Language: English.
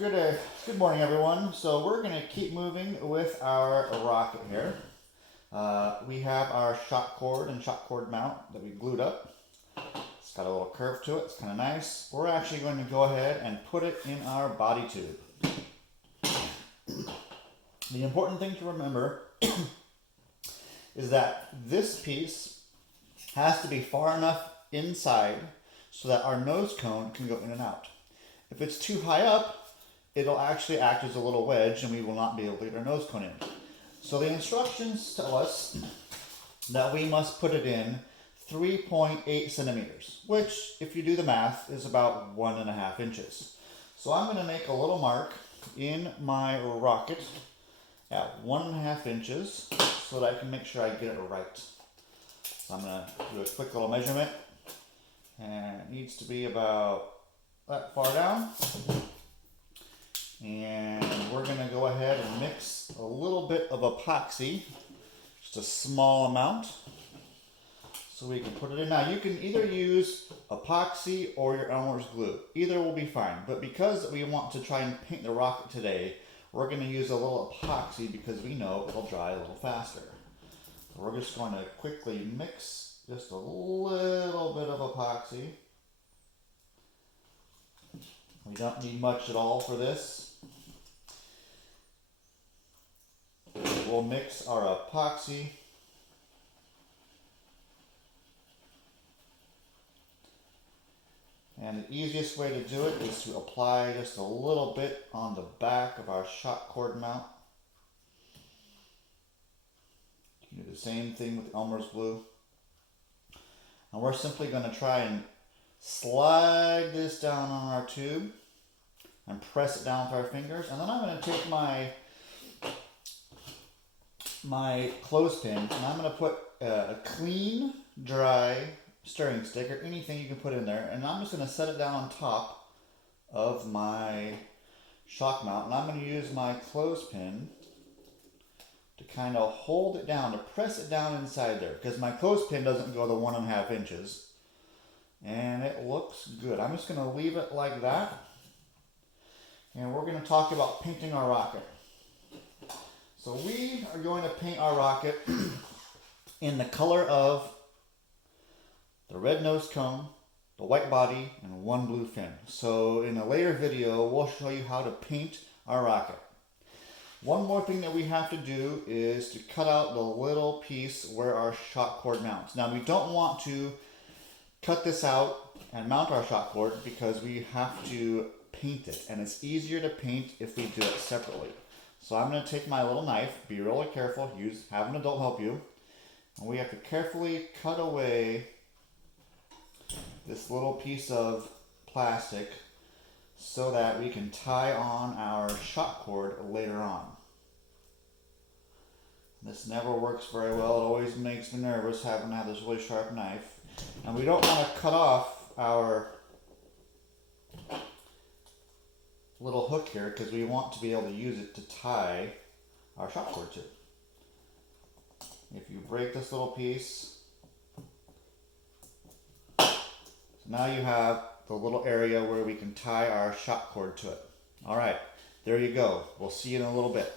Good morning, everyone. So we're going to keep moving with our rocket here. We have our shock cord and shock cord mount that we glued up. It's got a little curve to it. It's kind of nice. We're actually going to go ahead and put it in our body tube. The important thing to remember is that this piece has to be far enough inside so that our nose cone can go in and out. If it's too high up, it'll actually act as a little wedge and we will not be able to get our nose cone in. So the instructions tell us that we must put it in 3.8 centimeters, which, if you do the math, is about 1.5 inches. So I'm going to make a little mark in my rocket at 1.5 inches so that I can make sure I get it right. So I'm going to do a quick little measurement, and it needs to be about that far down. And we're going to go ahead and mix a little bit of epoxy, just a small amount, so we can put it in. Now you can either use epoxy or your Elmer's glue. Either will be fine, but because we want to try and paint the rocket today, we're going to use a little epoxy because we know it'll dry a little faster. So we're just going to quickly mix just a little bit of epoxy. We don't need much at all for this. We'll mix our epoxy and the easiest way to do it is to apply just a little bit on the back of our shock cord mount. You can do the same thing with Elmer's glue. And we're simply going to try and slide this down on our tube and press it down with our fingers. And then I'm going to take my clothespin and I'm going to put a clean, dry stirring stick or anything you can put in there, and I'm just going to set it down on top of my shock mount, and I'm going to use my clothespin to kind of hold it down, to press it down inside there, because my clothespin doesn't go to 1.5 inches, and it looks good. I'm just going to leave it like that, and we're going to talk about painting our rocket. So we are going to paint our rocket in the color of the red nose cone, the white body, and one blue fin. So in a later video, we'll show you how to paint our rocket. One more thing that we have to do is to cut out the little piece where our shock cord mounts. Now we don't want to cut this out and mount our shock cord because we have to paint it, and it's easier to paint if we do it separately. So I'm going to take my little knife, be really careful, have an adult help you, and we have to carefully cut away this little piece of plastic so that we can tie on our shock cord later on. This never works very well. It always makes me nervous having to have this really sharp knife. And we don't want to cut off our little hook here because we want to be able to use it to tie our shock cord to. If you break this little piece, now you have the little area where we can tie our shock cord to it. All right, there you go. We'll see you in a little bit.